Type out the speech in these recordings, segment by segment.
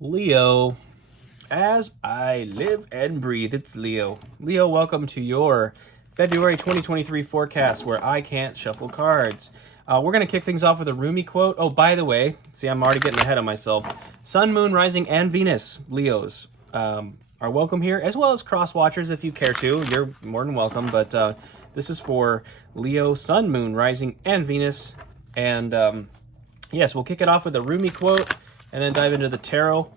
Leo, as I live and breathe, it's Leo. Leo, welcome to your February 2023 forecast where I can't shuffle cards. We're going to kick things off with a Rumi quote. Oh, by the way, see, I'm already getting ahead of myself. Sun, Moon, Rising, and Venus, Leos, are welcome here, as well as cross watchers if you care to. You're more than welcome, but this is for Leo, Sun, Moon, Rising, and Venus. And yes, we'll kick it off with a Rumi quote and then dive into the tarot.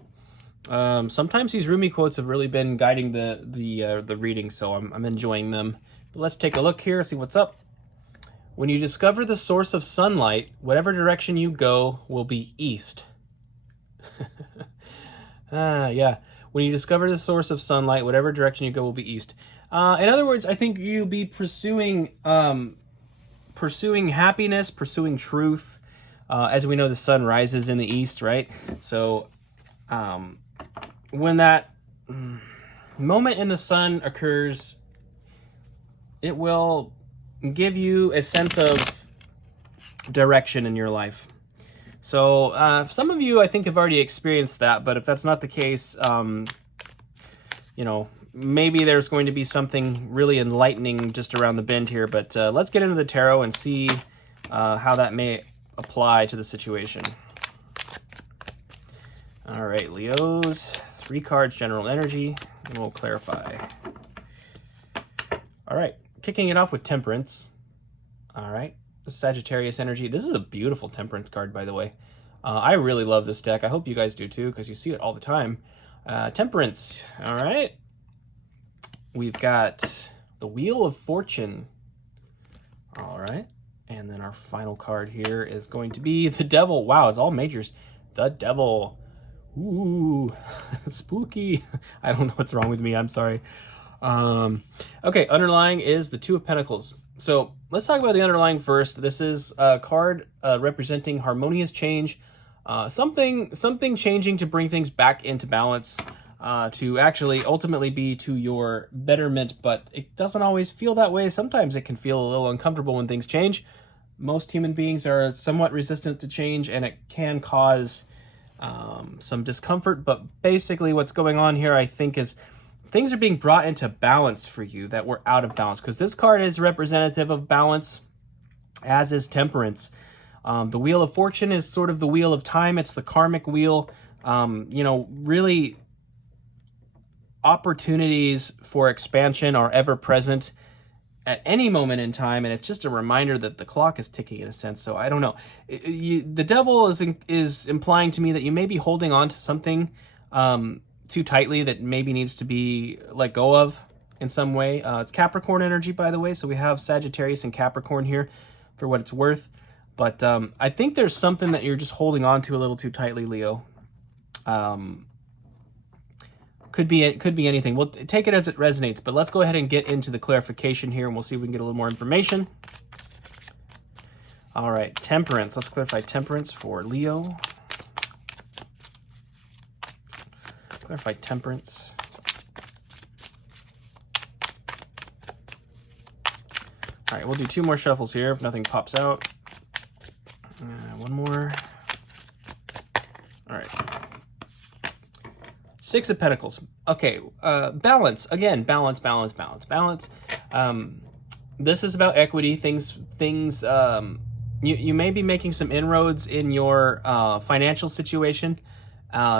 Sometimes these Rumi quotes have really been guiding the reading, so I'm enjoying them. But let's take a look here, see what's up. When you discover the source of sunlight, whatever direction you go will be east. Yeah. When you discover the source of sunlight, whatever direction you go will be east. In other words, I think you'll be pursuing happiness, pursuing truth. As we know, the sun rises in the east, right? So when that moment in the sun occurs, it will give you a sense of direction in your life. So some of you, I think, have already experienced that, but if that's not the case, maybe there's going to be something really enlightening just around the bend here. But let's get into the tarot and see how that may apply to the situation. All right, Leos, 3 cards, general energy, and we'll clarify. All right, kicking it off with Temperance. All right, Sagittarius energy. This is a beautiful Temperance card, by the way. I really love this deck. I hope you guys do too, because you see it all the time. Temperance, all right. We've got the Wheel of Fortune. All right, and then our final card here is going to be the Devil. Wow, it's all majors. The Devil. Ooh, spooky. I don't know what's wrong with me. I'm sorry. Okay, underlying is the Two of Pentacles. So let's talk about the underlying first. This is a card representing harmonious change. Something changing to bring things back into balance, to actually ultimately be to your betterment, but it doesn't always feel that way. Sometimes it can feel a little uncomfortable when things change. Most human beings are somewhat resistant to change, and it can cause some discomfort, but basically what's going on here, I think, is things are being brought into balance for you that were out of balance, because this card is representative of balance, as is Temperance. The Wheel of Fortune is sort of the wheel of time. It's the karmic wheel. Really opportunities for expansion are ever present at any moment in time, and it's just a reminder that the clock is ticking in a sense. So I don't know. The Devil is implying to me that you may be holding on to something too tightly that maybe needs to be let go of in some way. It's Capricorn energy, by the way, so we have Sagittarius and Capricorn here for what it's worth. But I think there's something that you're just holding on to a little too tightly, Leo. Could be anything. We'll take it as it resonates, but let's go ahead and get into the clarification here, and we'll see if we can get a little more information. All right, Temperance. Let's clarify Temperance for Leo. Clarify Temperance. All right, we'll do 2 more shuffles here if nothing pops out. 1 more. All right. 6 of Pentacles. Okay, balance. Again, balance. This is about equity. You may be making some inroads in your financial situation.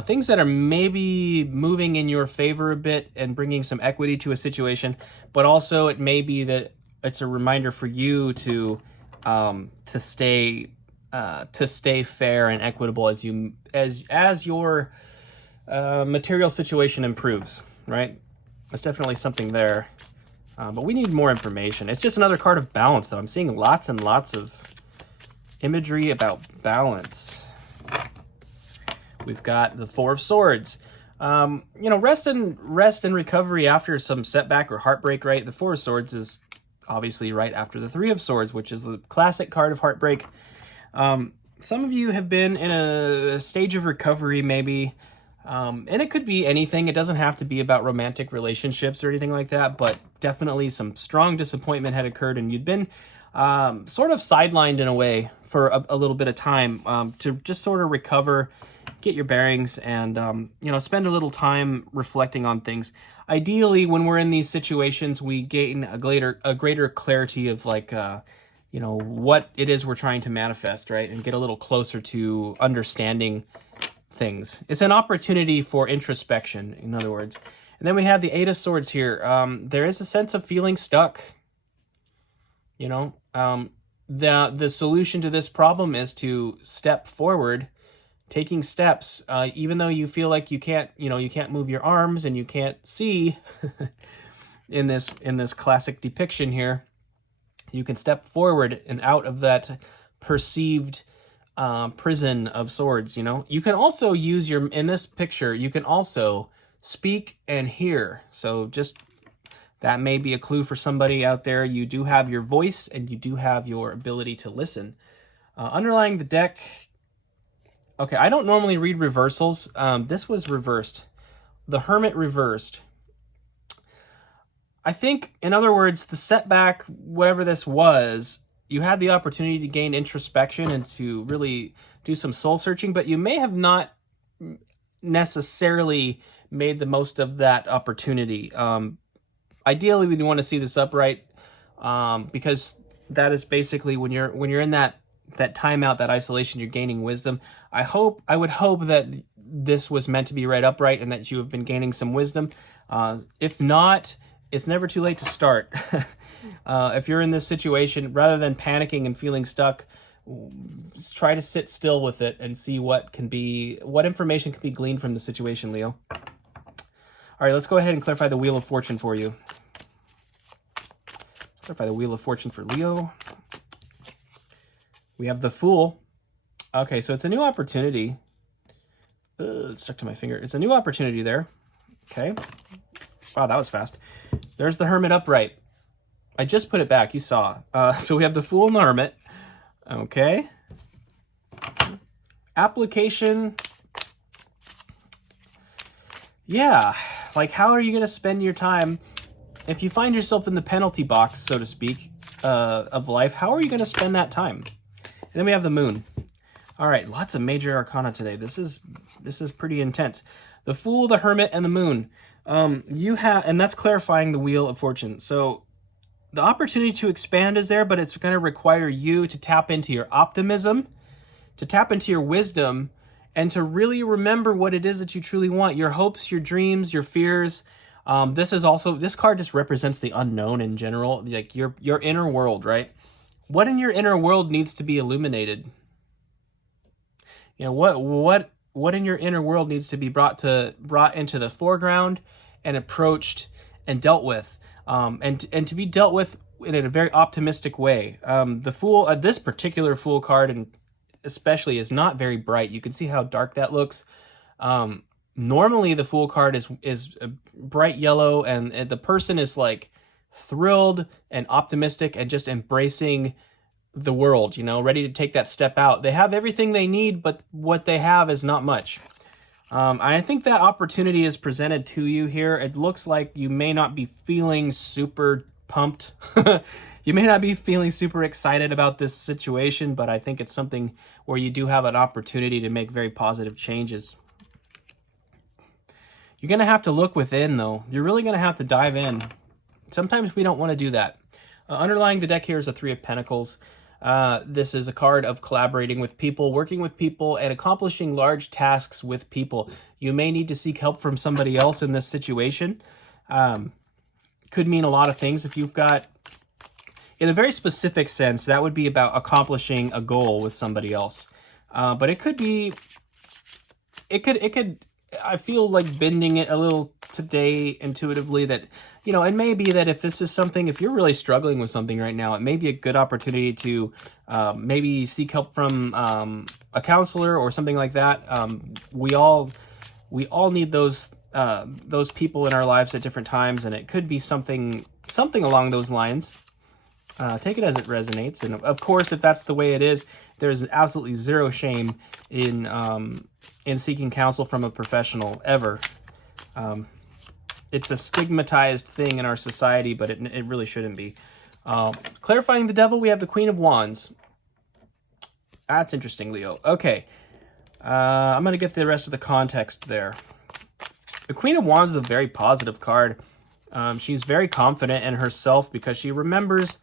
Things that are maybe moving in your favor a bit and bringing some equity to a situation, but also it may be that it's a reminder for you to stay fair and equitable as your material situation improves, right? There's definitely something there, but we need more information. It's just another card of balance, though. I'm seeing lots and lots of imagery about balance. We've got the 4 of Swords. Rest and recovery after some setback or heartbreak, right? The 4 of Swords is obviously right after the 3 of Swords, which is the classic card of heartbreak. Some of you have been in a stage of recovery, maybe. And it could be anything. It doesn't have to be about romantic relationships or anything like that, but definitely some strong disappointment had occurred, and you'd been sort of sidelined in a way for a little bit of time to just sort of recover get your bearings, and you know, spend a little time reflecting on things. Ideally, when we're in these situations, we gain a greater clarity of like you know, what it is we're trying to manifest, right? And get a little closer to understanding things. It's an opportunity for introspection, in other words. And then we have the Eight of Swords here. There is a sense of feeling stuck. You know, the solution to this problem is to step forward, taking steps, even though you feel like you can't move your arms and you can't see. in this classic depiction here, you can step forward and out of that perceived prison of swords. You know, you can also use in this picture, you can also speak and hear. So just that may be a clue for somebody out there. You do have your voice and you do have your ability to listen. Underlying the deck, okay, I don't normally read reversals. This was reversed. The Hermit reversed. I think, in other words, the setback, whatever this was, you had the opportunity to gain introspection and to really do some soul searching, but you may have not necessarily made the most of that opportunity. Ideally, we want to see this upright, because that is basically when you're in that timeout, that isolation, you're gaining wisdom. I would hope that this was meant to be right upright and that you have been gaining some wisdom. If not, it's never too late to start. If you're in this situation, rather than panicking and feeling stuck, try to sit still with it and see what information can be gleaned from the situation, Leo. All right, let's go ahead and clarify the Wheel of Fortune for you. Let's clarify the Wheel of Fortune for Leo. We have the Fool. Okay, so it's a new opportunity. It's stuck to my finger. It's a new opportunity there. Okay. Wow, that was fast. There's the Hermit upright. I just put it back. You saw. So we have the Fool and the Hermit. Okay. Application. Yeah. Like, how are you going to spend your time if you find yourself in the penalty box, so to speak, of life? How are you going to spend that time? And then we have the Moon. All right, lots of major arcana today. This is pretty intense. The Fool, the Hermit, and the Moon. And that's clarifying the Wheel of Fortune. So the opportunity to expand is there, but it's going to require you to tap into your optimism, to tap into your wisdom, and to really remember what it is that you truly want, your hopes, your dreams, your fears. This card just represents the unknown in general, like your inner world, right? What in your inner world needs to be illuminated? You know, what in your inner world needs to be brought into the foreground and approached and dealt with, and to be dealt with in a very optimistic way. The Fool, this particular Fool card, and especially, is not very bright. You can see how dark that looks. Normally, the Fool card is a bright yellow, and the person is like thrilled and optimistic and just embracing the world, you know, ready to take that step out. They have everything they need, but what they have is not much. I think that opportunity is presented to you here. It looks like you may not be feeling super pumped. You may not be feeling super excited about this situation, but I think it's something where you do have an opportunity to make very positive changes. You're going to have to look within, though. You're really going to have to dive in. Sometimes we don't want to do that. Underlying the deck here is a Three of Pentacles. This is a card of collaborating with people, working with people, and accomplishing large tasks with people. You may need to seek help from somebody else in this situation. Could mean a lot of things. If you've got, in a very specific sense, that would be about accomplishing a goal with somebody else. But it could be, I feel like bending it a little today intuitively that, you know, it may be that if this is something, if you're really struggling with something right now, it may be a good opportunity to maybe seek help from a counselor or something like that. We all need those people in our lives at different times, and it could be something along those lines. Take it as it resonates, and of course, if that's the way it is, there's absolutely zero shame in seeking counsel from a professional ever. It's a stigmatized thing in our society, but it really shouldn't be. Clarifying the Devil, we have the Queen of Wands. That's interesting, Leo. Okay. I'm going to get the rest of the context there. The Queen of Wands is a very positive card. She's very confident in herself because she remembers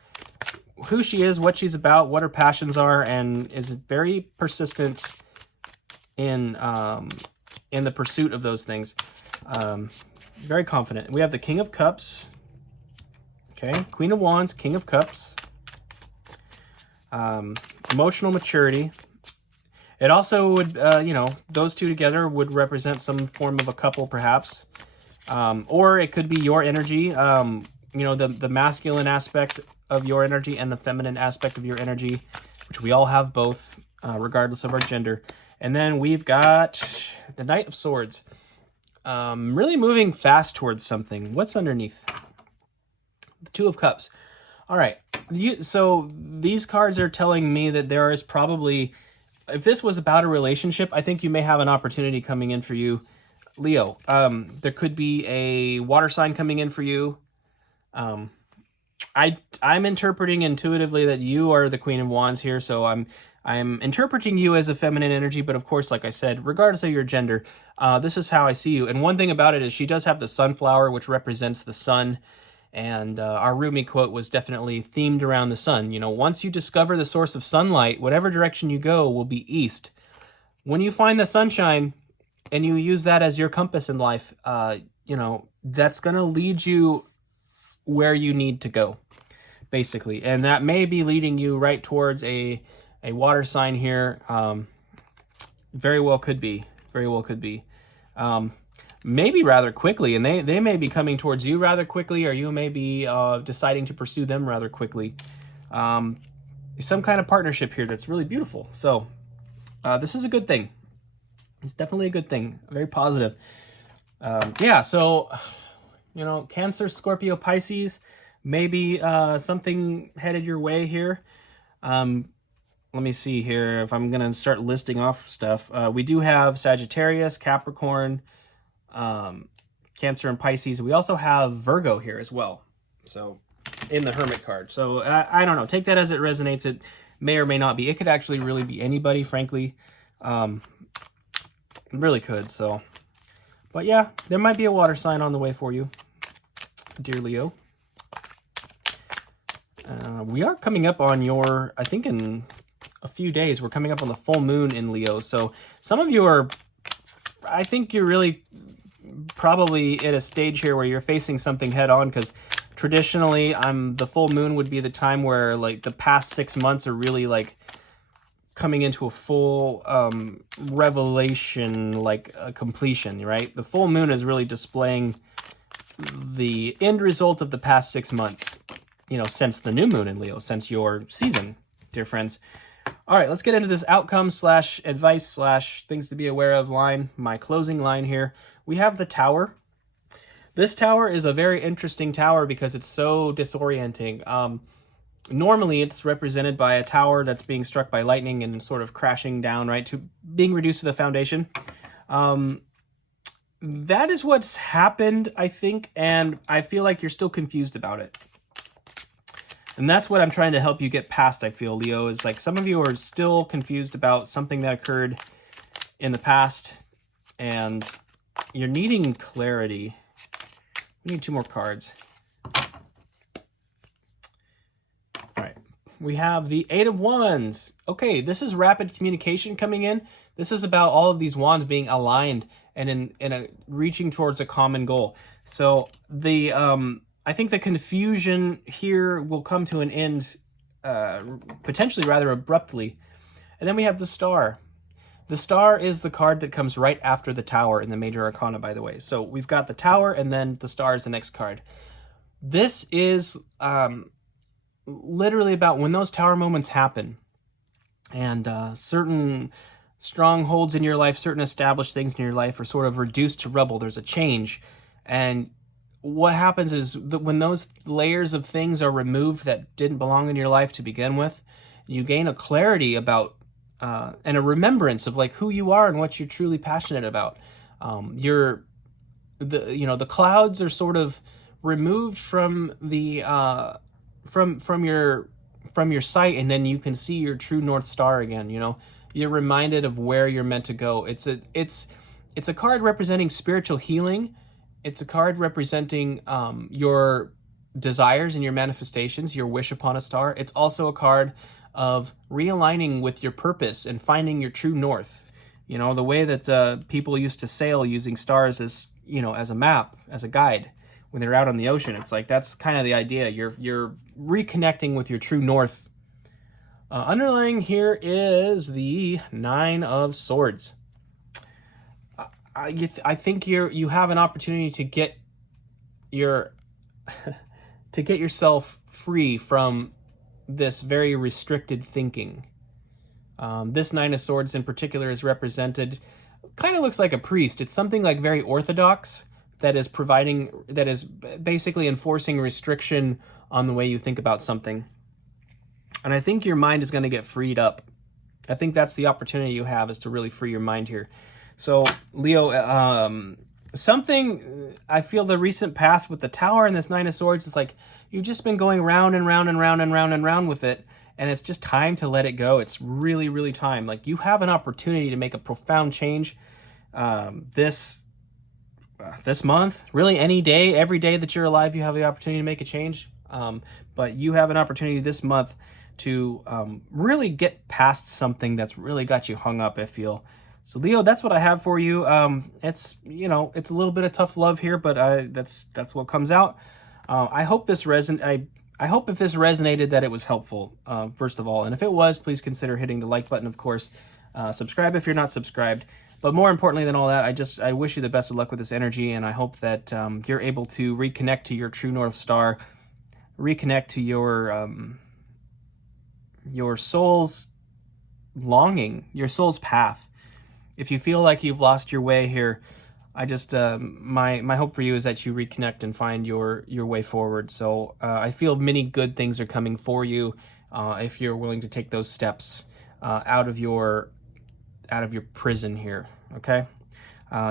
who she is, what she's about, what her passions are, and is very persistent in the pursuit of those things. Very confident. We have the King of Cups. Okay, Queen of Wands, King of Cups. Emotional maturity. It also would, you know, those two together would represent some form of a couple, perhaps. Or it could be your energy, you know, the masculine aspect of your energy and the feminine aspect of your energy, which we all have both, regardless of our gender. And then we've got the Knight of Swords. Really moving fast towards something. What's underneath? The Two of Cups. All right. So these cards are telling me that there is probably, if this was about a relationship, I think you may have an opportunity coming in for you, Leo. There could be a water sign coming in for you. I'm interpreting intuitively that you are the Queen of Wands here, so I'm interpreting you as a feminine energy, but of course, like I said, regardless of your gender, this is how I see you. And one thing about it is she does have the sunflower, which represents the sun. And our Rumi quote was definitely themed around the sun. You know, once you discover the source of sunlight, whatever direction you go will be east. When you find the sunshine and you use that as your compass in life, you know, that's going to lead you where you need to go, basically. And that may be leading you right towards a water sign here. Very well could be. Very well could be. Maybe rather quickly, and they may be coming towards you rather quickly, or you may be deciding to pursue them rather quickly. Some kind of partnership here that's really beautiful. So this is a good thing. It's definitely a good thing. Very positive. Yeah, so, you know, Cancer, Scorpio, Pisces, maybe something headed your way here. Let me see here if I'm going to start listing off stuff. We do have Sagittarius, Capricorn, Cancer and Pisces. We also have Virgo here as well, so in the Hermit card. So I don't know, take that as it resonates. It may or may not be. It could actually really be anybody, frankly. It really could. So, but yeah, there might be a water sign on the way for you, dear Leo. We are coming up on your, I think in a few days, we're coming up on the full moon in Leo. So some of you are, I think you're really probably at a stage here where you're facing something head on, because traditionally the full moon would be the time where like the past 6 months are really like coming into a full revelation, like a completion, right? The full moon is really displaying the end result of the past 6 months, you know, since the new moon in Leo, since your season, dear friends. All right, let's get into this outcome / advice / things to be aware of line, my closing line here. We have the Tower. This tower is a very interesting tower because it's so disorienting. Normally, it's represented by a tower that's being struck by lightning and sort of crashing down, right, to being reduced to the foundation. That is what's happened, I think, and I feel like you're still confused about it. And that's what I'm trying to help you get past, I feel, Leo, is like some of you are still confused about something that occurred in the past, and you're needing clarity. We need 2 more cards. All right. We have the Eight of Wands. Okay, this is rapid communication coming in. This is about all of these wands being aligned and in reaching towards a common goal. So the I think the confusion here will come to an end potentially rather abruptly. And then we have the Star. The Star is the card that comes right after the Tower in the Major Arcana, by the way. So we've got the Tower, and then the Star is the next card. This is literally about when those Tower moments happen, and certain strongholds in your life, certain established things in your life are sort of reduced to rubble. There's a change, and what happens is that when those layers of things are removed that didn't belong in your life to begin with, you gain a clarity about and a remembrance of like who you are and what you're truly passionate about. The clouds are sort of removed from the from your sight, and then you can see your true North Star again. You know, you're reminded of where you're meant to go. It's a card representing spiritual healing. It's a card representing your desires and your manifestations, your wish upon a star. It's also a card of realigning with your purpose and finding your true north. You know, the way that people used to sail using stars as, you know, as a map, as a guide when they're out on the ocean. It's like, that's kind of the idea. You're reconnecting with your true north. Underlying here is the Nine of Swords. I think you have an opportunity to get your to get yourself free from this very restricted thinking. This Nine of Swords in particular is represented, kind of looks like a priest. It's something like very orthodox that is basically enforcing restriction on the way you think about something. And I think your mind is going to get freed up. I think that's the opportunity you have, is to really free your mind here. So, Leo, I feel the recent past with the Tower and this Nine of Swords, it's like you've just been going round and round and round and round and round with it, and it's just time to let it go. It's really, really time. Like, you have an opportunity to make a profound change this month. Really, any day, every day that you're alive, you have the opportunity to make a change. But you have an opportunity this month to really get past something that's really got you hung up, I feel. So, Leo, that's what I have for you. It's, you know, it's a little bit of tough love here, but that's what comes out. I hope this I hope if this resonated that it was helpful, first of all. And if it was, please consider hitting the like button, of course. Subscribe if you're not subscribed. But more importantly than all that, I wish you the best of luck with this energy, and I hope that you're able to reconnect to your true North Star, reconnect to your soul's longing, your soul's path. If you feel like you've lost your way here, I just my hope for you is that you reconnect and find your way forward. So I feel many good things are coming for you if you're willing to take those steps out of your prison here. Okay,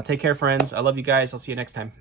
take care, friends. I love you guys. I'll see you next time.